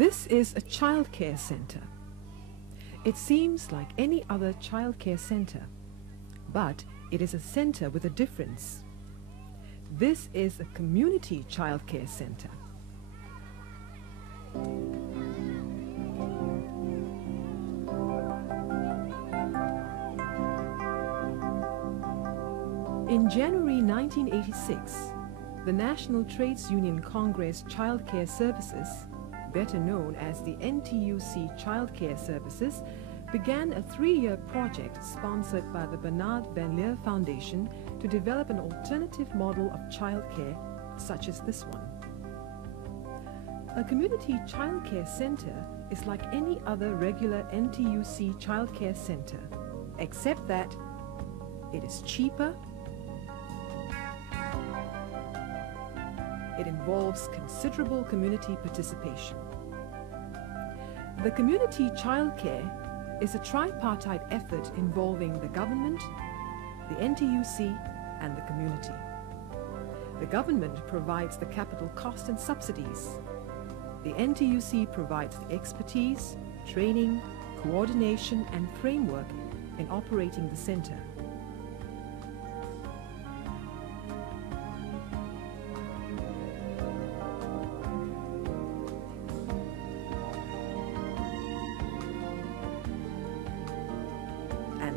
This is a childcare center. It seems like any other childcare center, but it is a center with a difference. This is a community childcare center. In January 1986, the National Trades Union Congress Childcare Services, better known as the NTUC Child Care Services, began a 3-year project sponsored by the Bernard Van Leer Foundation to develop an alternative model of childcare such as this one. A community childcare center is like any other regular NTUC childcare center, except that it is cheaper, it involves considerable community participation. The community childcare is a tripartite effort involving the government, the NTUC, and the community. The government provides the capital cost and subsidies. The NTUC provides the expertise, training, coordination, and framework in operating the center.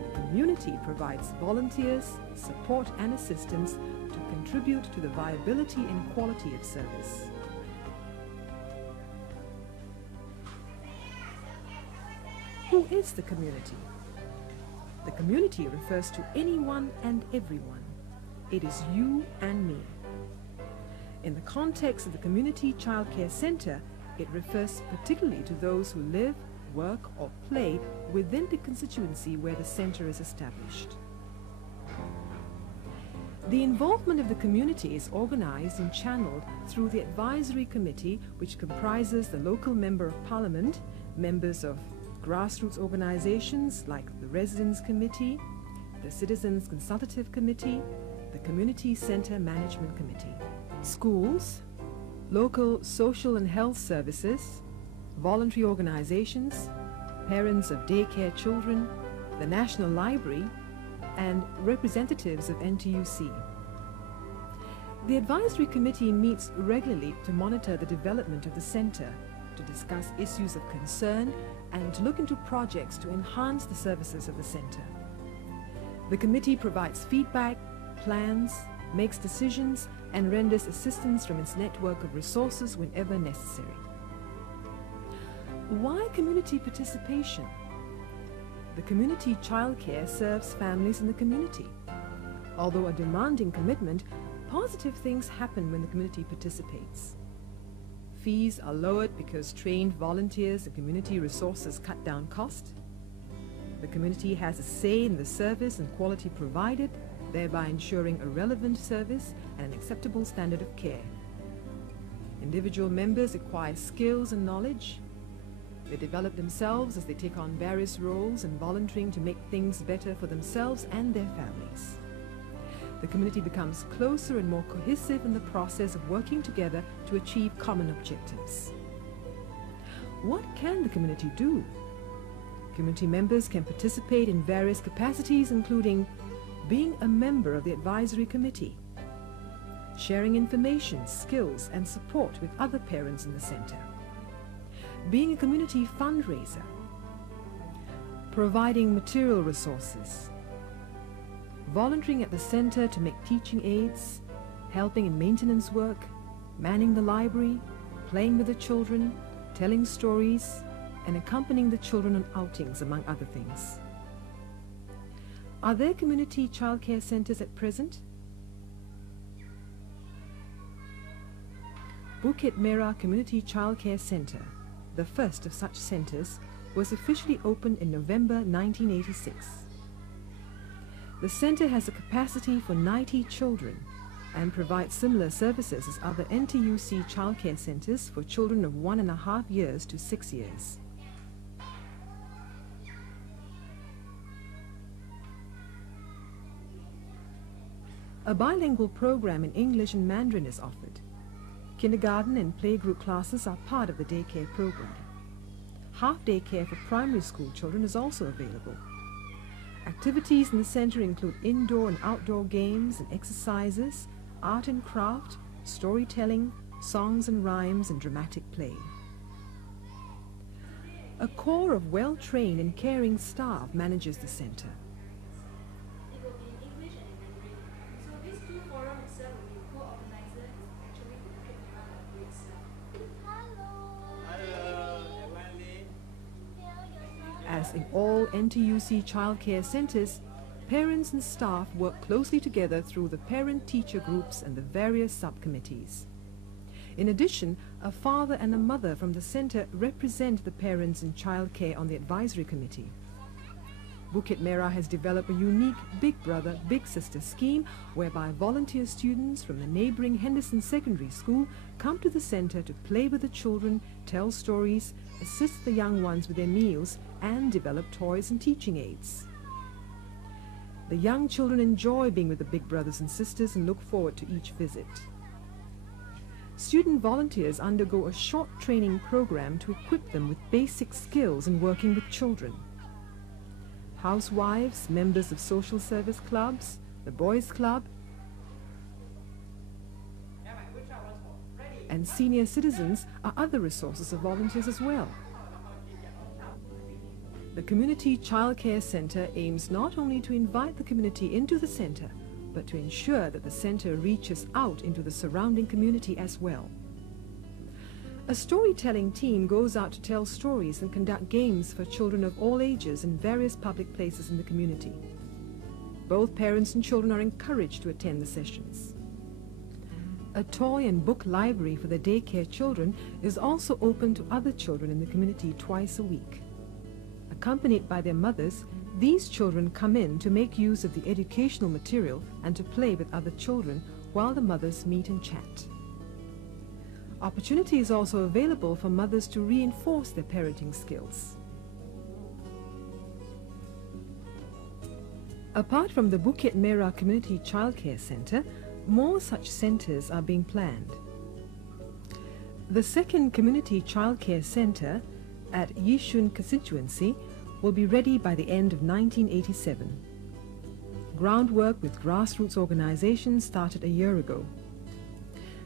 The community provides volunteers, support and assistance to contribute to the viability and quality of service. Who is the community? The community refers to anyone and everyone. It is you and me. In the context of the Community Childcare Center, it refers particularly to those who live, work or play within the constituency where the center is established. The involvement of the community is organized and channeled through the advisory committee, which comprises the local member of parliament, members of grassroots organizations like the Residents Committee, the Citizens Consultative Committee, the Community Center Management Committee, schools, local social and health services, voluntary organizations, parents of daycare children, the National Library, and representatives of NTUC. The Advisory Committee meets regularly to monitor the development of the center, to discuss issues of concern, and to look into projects to enhance the services of the center. The committee provides feedback, plans, makes decisions, and renders assistance from its network of resources whenever necessary. Why community participation? The community childcare serves families in the community. Although a demanding commitment, positive things happen when the community participates. Fees are lowered because trained volunteers and community resources cut down cost. The community has a say in the service and quality provided, thereby ensuring a relevant service and an acceptable standard of care. Individual members acquire skills and knowledge. They develop themselves as they take on various roles and volunteering to make things better for themselves and their families. The community becomes closer and more cohesive in the process of working together to achieve common objectives. What can the community do? Community members can participate in various capacities, including being a member of the advisory committee, sharing information, skills, and support with other parents in the center, being a community fundraiser, providing material resources, volunteering at the center to make teaching aids, helping in maintenance work, manning the library, playing with the children, telling stories, and accompanying the children on outings, among other things. Are there community childcare centers at present? Bukit Merah Community Childcare Center, the first of such centers, was officially opened in November 1986. The center has a capacity for 90 children and provides similar services as other NTUC childcare centers for children of 1.5 years to 6 years. A bilingual program in English and Mandarin is offered. Kindergarten and playgroup classes are part of the daycare program. Half-day care for primary school children is also available. Activities in the center include indoor and outdoor games and exercises, art and craft, storytelling, songs and rhymes, and dramatic play. A core of well-trained and caring staff manages the center. It will be in English and in Mandarin. So these two forums itself will be co-organizers, actually the Bukit Merah Library itself. As in all NTUC childcare centers, parents and staff work closely together through the parent-teacher groups and the various subcommittees. In addition, a father and a mother from the center represent the parents in childcare on the advisory committee. Bukit Merah has developed a unique Big Brother, Big Sister scheme whereby volunteer students from the neighboring Henderson Secondary School come to the center to play with the children, tell stories, assist the young ones with their meals, and develop toys and teaching aids. The young children enjoy being with the big brothers and sisters and look forward to each visit. Student volunteers undergo a short training program to equip them with basic skills in working with children. Housewives, members of social service clubs, the boys club, and senior citizens are other resources of volunteers as well. The Community Child Care Center aims not only to invite the community into the center, but to ensure that the center reaches out into the surrounding community as well. A storytelling team goes out to tell stories and conduct games for children of all ages in various public places in the community. Both parents and children are encouraged to attend the sessions. A toy and book library for the daycare children is also open to other children in the community twice a week. Accompanied by their mothers, these children come in to make use of the educational material and to play with other children while the mothers meet and chat. Opportunity is also available for mothers to reinforce their parenting skills. Apart from the Bukit Merah Community Child Care Center, more such centers are being planned. The second Community Child Care Center at Yishun constituency will be ready by the end of 1987. Groundwork with grassroots organizations started a year ago.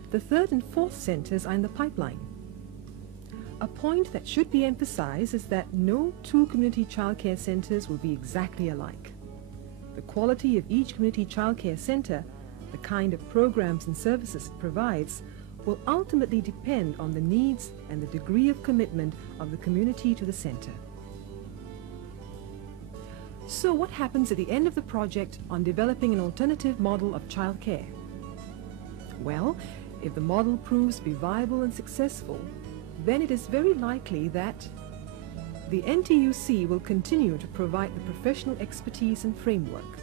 The third and fourth centers are in the pipeline. A point that should be emphasized is that no two community childcare centers will be exactly alike. The quality of each community childcare center, the kind of programs and services it provides, will ultimately depend on the needs and the degree of commitment of the community to the center. So what happens at the end of the project on developing an alternative model of childcare? Well, if the model proves to be viable and successful, then it is very likely that the NTUC will continue to provide the professional expertise and framework.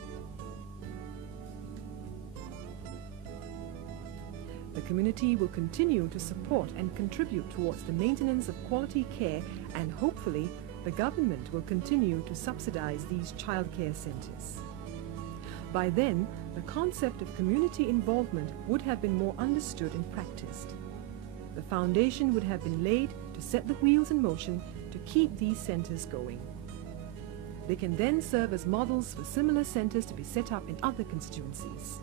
The community will continue to support and contribute towards the maintenance of quality care, and hopefully the government will continue to subsidize these childcare centers. By then, the concept of community involvement would have been more understood and practiced. The foundation would have been laid to set the wheels in motion to keep these centers going. They can then serve as models for similar centers to be set up in other constituencies.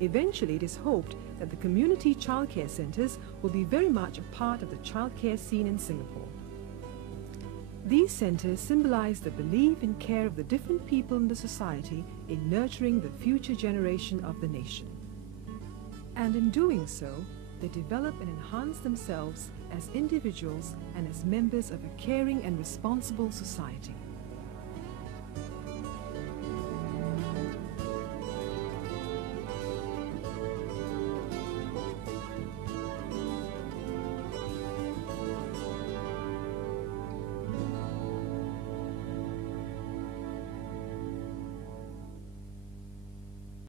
Eventually, it is hoped that the community childcare centers will be very much a part of the childcare scene in Singapore. These centers symbolize the belief and care of the different people in the society in nurturing the future generation of the nation. And in doing so, they develop and enhance themselves as individuals and as members of a caring and responsible society.